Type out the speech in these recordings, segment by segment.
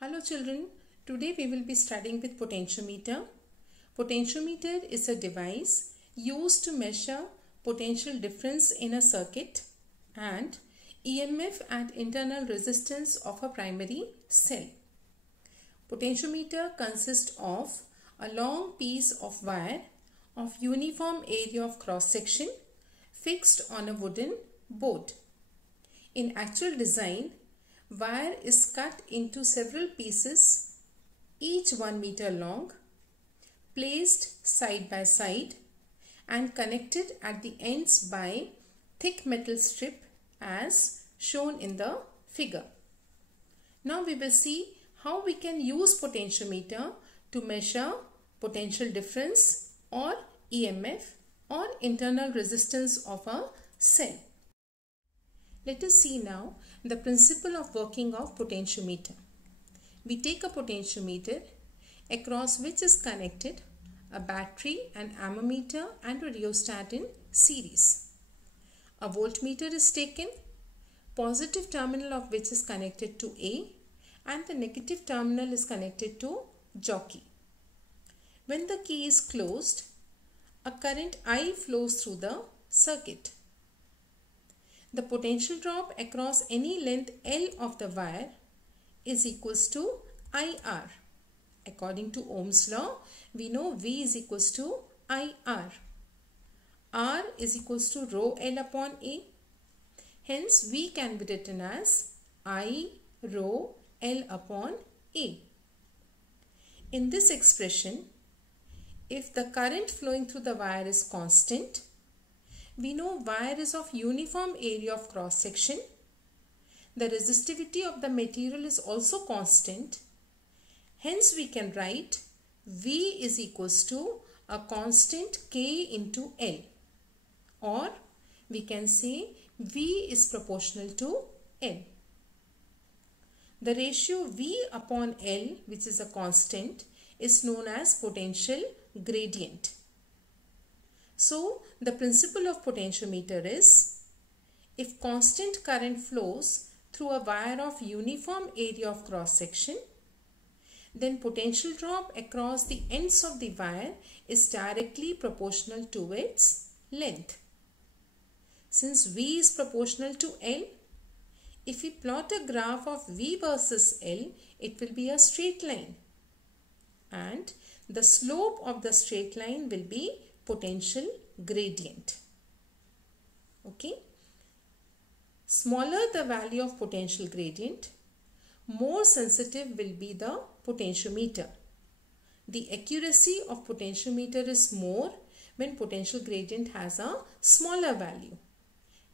Hello children, today we will be studying with potentiometer. Potentiometer is a device used to measure potential difference in a circuit and EMF and internal resistance of a primary cell. Potentiometer consists of a long piece of wire of uniform area of cross section fixed on a wooden board. In actual design, wire is cut into several pieces, each 1 meter long, placed side by side and connected at the ends by thick metal strip as shown in the figure. Now we will see how we can use potentiometer to measure potential difference or EMF or internal resistance of a cell. Let us see now the principle of working of potentiometer. We take a potentiometer across which is connected a battery, an ammeter and a rheostat in series. A voltmeter is taken, positive terminal of which is connected to A and the negative terminal is connected to jockey. When the key is closed, a current I flows through the circuit. The potential drop across any length L of the wire is equals to IR. According to Ohm's law, we know V is equals to IR. R is equals to rho L upon A. Hence, V can be written as I rho L upon A. In this expression, if the current flowing through the wire is constant, we know wire is of uniform area of cross section. The resistivity of the material is also constant. Hence we can write V is equals to a constant K into L, or we can say V is proportional to L. The ratio V upon L, which is a constant, is known as potential gradient. So, the principle of potentiometer is, if constant current flows through a wire of uniform area of cross section, then potential drop across the ends of the wire is directly proportional to its length. Since V is proportional to L, if we plot a graph of V versus L, it will be a straight line. And the slope of the straight line will be potential gradient. Okay. Smaller the value of potential gradient, more sensitive will be the potentiometer. The accuracy of potentiometer is more when potential gradient has a smaller value.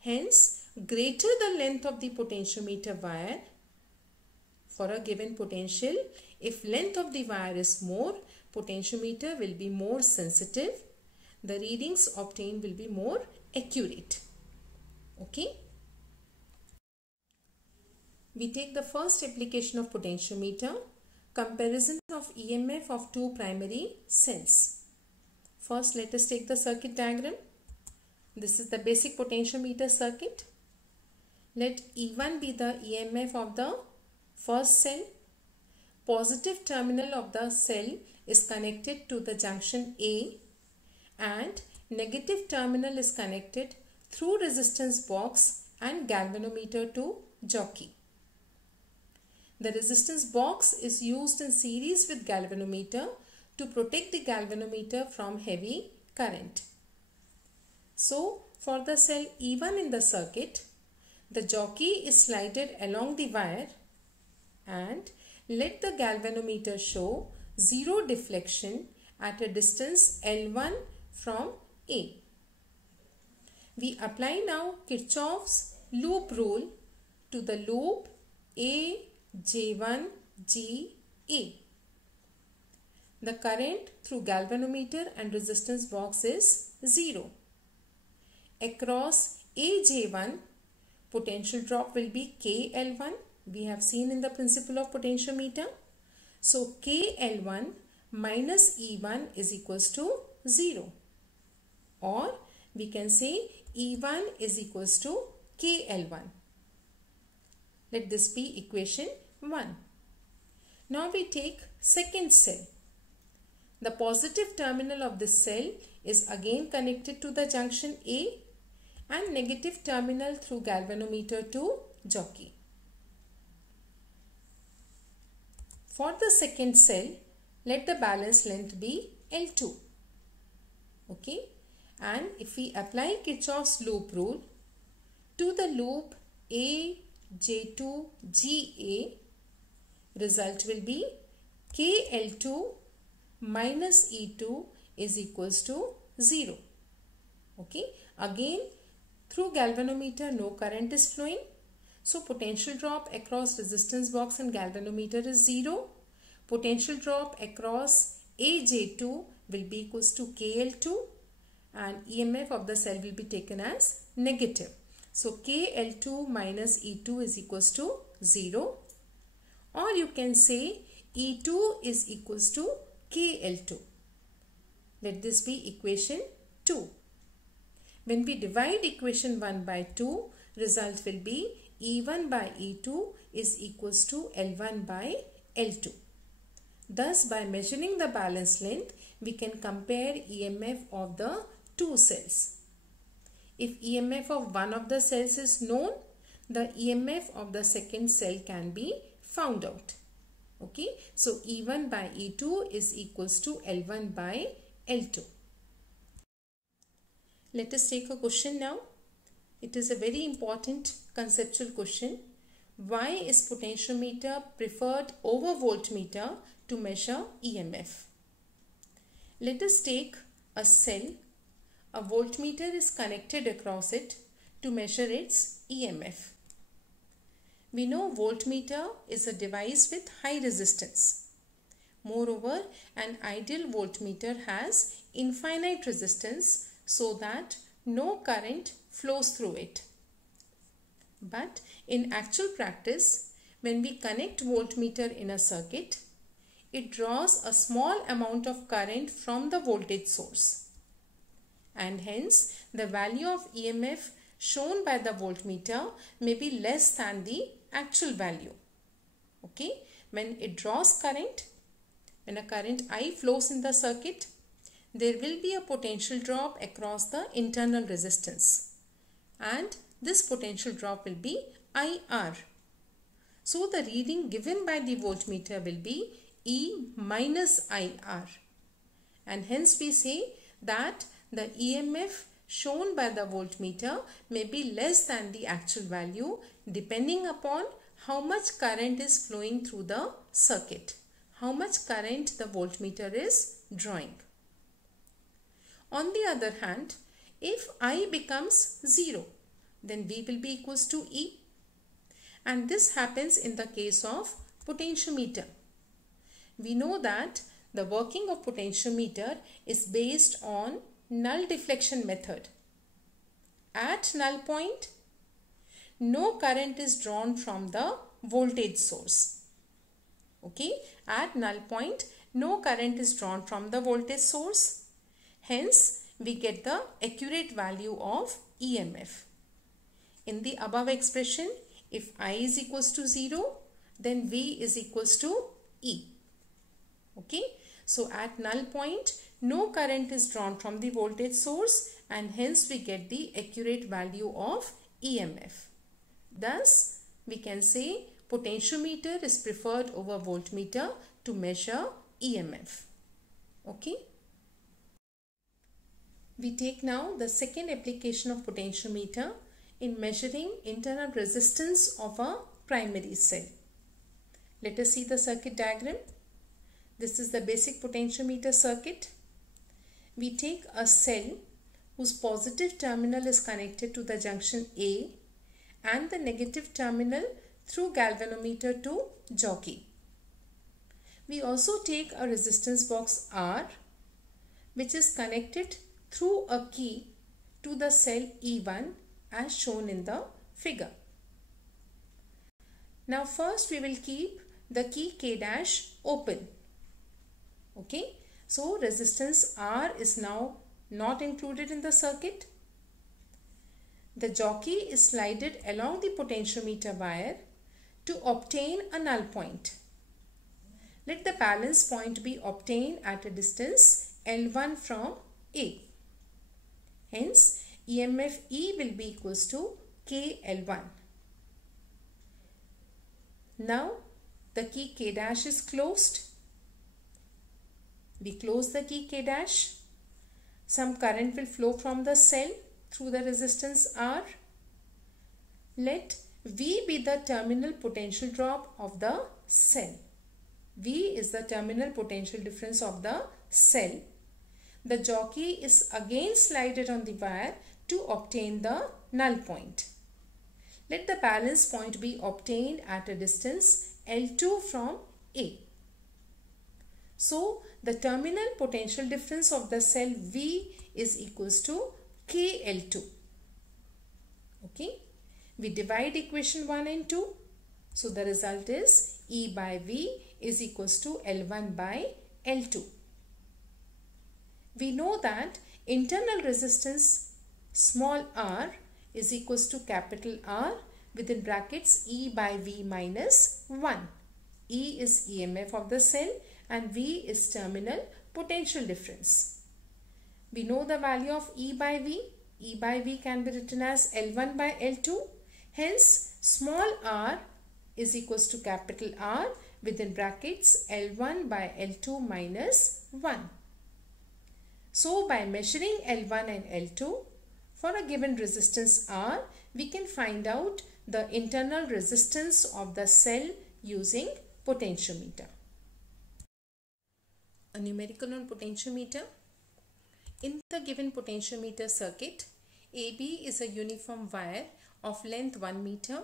Hence, greater the length of the potentiometer wire for a given potential, if length of the wire is more, potentiometer will be more sensitive. The readings obtained will be more accurate. Okay. We take the first application of potentiometer, comparison of EMF of two primary cells. First, let us take the circuit diagram. This is the basic potentiometer circuit. Let E1 be the EMF of the first cell. Positive terminal of the cell is connected to the junction A and negative terminal is connected through resistance box and galvanometer to jockey. The resistance box is used in series with galvanometer to protect the galvanometer from heavy current. So, for the cell E1 in the circuit, the jockey is slided along the wire and let the galvanometer show zero deflection at a distance L1 from A. We apply now Kirchhoff's loop rule to the loop A J1 G A. The current through galvanometer and resistance box is 0. Across AJ1, potential drop will be KL1. We have seen in the principle of potentiometer. So KL1 minus E1 is equals to 0. Or we can say E1 is equals to KL1. Let this be equation 1. Now we take second cell. The positive terminal of this cell is again connected to the junction A and negative terminal through galvanometer to jockey. For the second cell, let the balance length be L2. Okay, and if we apply Kirchhoff's loop rule to the loop AJ2 GA, result will be KL2 minus E2 is equals to 0. Okay, again through galvanometer no current is flowing, so potential drop across resistance box and galvanometer is 0. Potential drop across AJ2 will be equals to KL2 and EMF of the cell will be taken as negative. So KL2 minus E2 is equals to 0, or you can say E2 is equals to KL2. Let this be equation 2. When we divide equation 1 by 2, result will be E1 by E2 is equals to L1 by L2. Thus, by measuring the balance length, we can compare EMF of the two cells. If EMF of one of the cells is known, the EMF of the second cell can be found out. Okay, so E1 by E2 is equals to L1 by L2. Let us take a question now. It is a very important conceptual question. Why is potentiometer preferred over voltmeter to measure EMF? Let us take a cell. A voltmeter is connected across it to measure its EMF. We know voltmeter is a device with high resistance. Moreover, an ideal voltmeter has infinite resistance so that no current flows through it. But in actual practice, when we connect voltmeter in a circuit, it draws a small amount of current from the voltage source, and hence the value of EMF shown by the voltmeter may be less than the actual value. Okay, when it draws current, when a current I flows in the circuit, there will be a potential drop across the internal resistance, and this potential drop will be IR. So the reading given by the voltmeter will be E minus IR, and hence we say that the EMF shown by the voltmeter may be less than the actual value depending upon how much current is flowing through the circuit, how much current the voltmeter is drawing. On the other hand, if I becomes 0, then V will be equals to E, and this happens in the case of potentiometer. We know that the working of potentiometer is based on null deflection method. At null point, no current is drawn from the voltage source. Okay, at null point, no current is drawn from the voltage source. Hence, we get the accurate value of EMF. In the above expression, if I is equals to 0, then V is equals to E. Okay, so at null point, no current is drawn from the voltage source, and hence we get the accurate value of EMF. Thus, we can say potentiometer is preferred over voltmeter to measure EMF. Okay. We take now the second application of potentiometer in measuring internal resistance of a primary cell. Let us see the circuit diagram. This is the basic potentiometer circuit. We take a cell whose positive terminal is connected to the junction A and the negative terminal through galvanometer to jockey. We also take a resistance box R which is connected through a key to the cell E1 as shown in the figure. Now first we will keep the key K dash open. Okay, so resistance R is now not included in the circuit. The jockey is slided along the potentiometer wire to obtain a null point. Let the balance point be obtained at a distance L1 from A. Hence, EMF E will be equals to KL1. Now, the key K dash is closed. We close the key K dash. Some current will flow from the cell through the resistance R. Let V be the terminal potential drop of the cell. V is the terminal potential difference of the cell. The jockey is again slided on the wire to obtain the null point. Let the balance point be obtained at a distance L2 from A. So, the terminal potential difference of the cell V is equals to KL2. Okay. We divide equation 1 and 2. So, the result is E by V is equals to L1 by L2. We know that internal resistance small r is equals to capital R within brackets E by V minus 1. E is EMF of the cell and V is terminal potential difference. We know the value of E by V. E by V can be written as L1 by L2. Hence, small r is equals to capital R within brackets L1 by L2 minus 1. So, by measuring L1 and L2 for a given resistance R, we can find out the internal resistance of the cell using potentiometer. A numerical on potentiometer. In the given potentiometer circuit, AB is a uniform wire of length 1 meter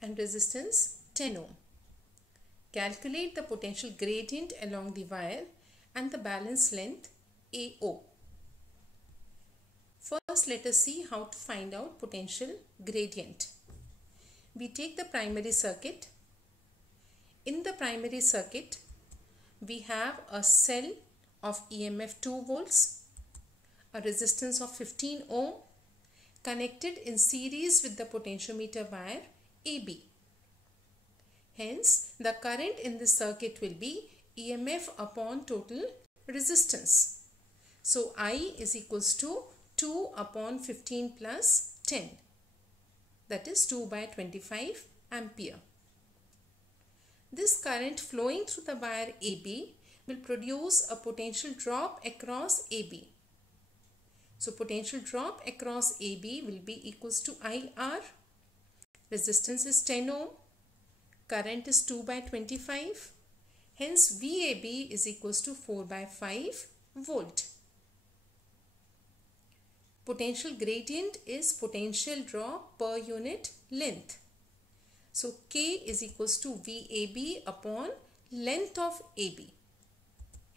and resistance 10 ohm. Calculate the potential gradient along the wire and the balance length AO. First, let us see how to find out potential gradient. We take the primary circuit. In the primary circuit, we have a cell of EMF 2 volts, a resistance of 15 ohm connected in series with the potentiometer wire AB. Hence, the current in this circuit will be EMF upon total resistance. So, I is equals to 2 upon 15 plus 10. That is 2 by 25 ampere. This current flowing through the wire AB will produce a potential drop across AB. So, potential drop across AB will be equals to IR. Resistance is 10 ohm. Current is 2 by 25. Hence, VAB is equals to 4 by 5 volt. Potential gradient is potential drop per unit length. So, K is equals to VAB upon length of AB.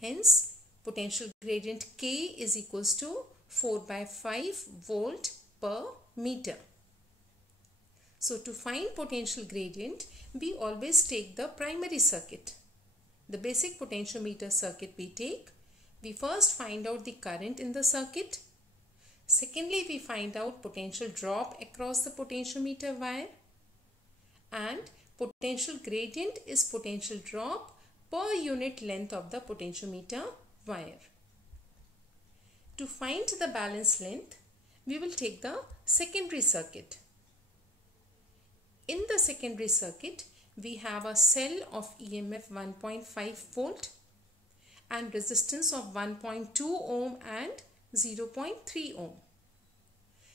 Hence, potential gradient K is equals to 4 by 5 volt per meter. So, to find potential gradient, we always take the primary circuit. The basic potentiometer circuit we take. We first find out the current in the circuit. Secondly, we find out potential drop across the potentiometer wire. And potential gradient is potential drop per unit length of the potentiometer wire. To find the balance length, we will take the secondary circuit. In the secondary circuit, we have a cell of EMF 1.5 volt and resistance of 1.2 ohm and 0.3 ohm.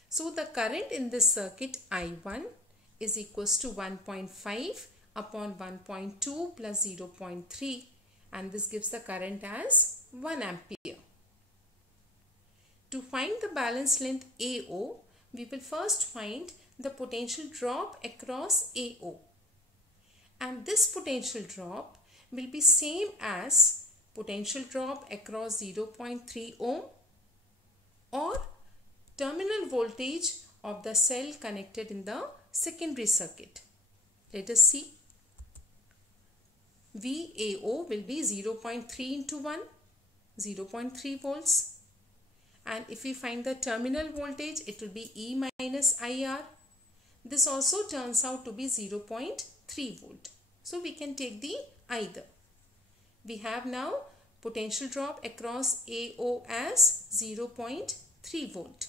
So, the current in this circuit I1 is equals to 1.5 upon 1.2 plus 0.3, and this gives the current as 1 ampere. To find the balance length AO, we will first find the potential drop across AO. And this potential drop will be same as potential drop across 0.3 ohm or terminal voltage of the cell connected in the secondary circuit. Let us see. VAO will be 0.3 into 1, 0.3 volts. And if we find the terminal voltage, it will be E minus IR. This also turns out to be 0.3 volt. So, we can take the either. We have now potential drop across AO as 0.3 volt.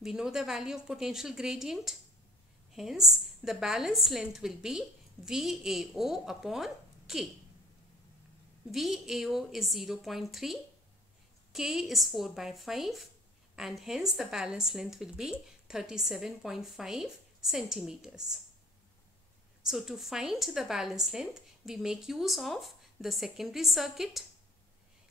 We know the value of potential gradient. Hence, the balance length will be VAO upon K. VAO is 0.3, K is 4 by 5, and hence the balance length will be 37.5 centimeters. So to find the balance length, we make use of the secondary circuit.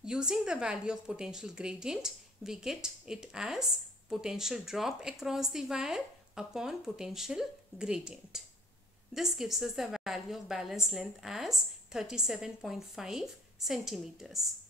Using the value of potential gradient, we get it as potential drop across the wire upon potential gradient. This gives us the value of balance length as 37.5 centimeters.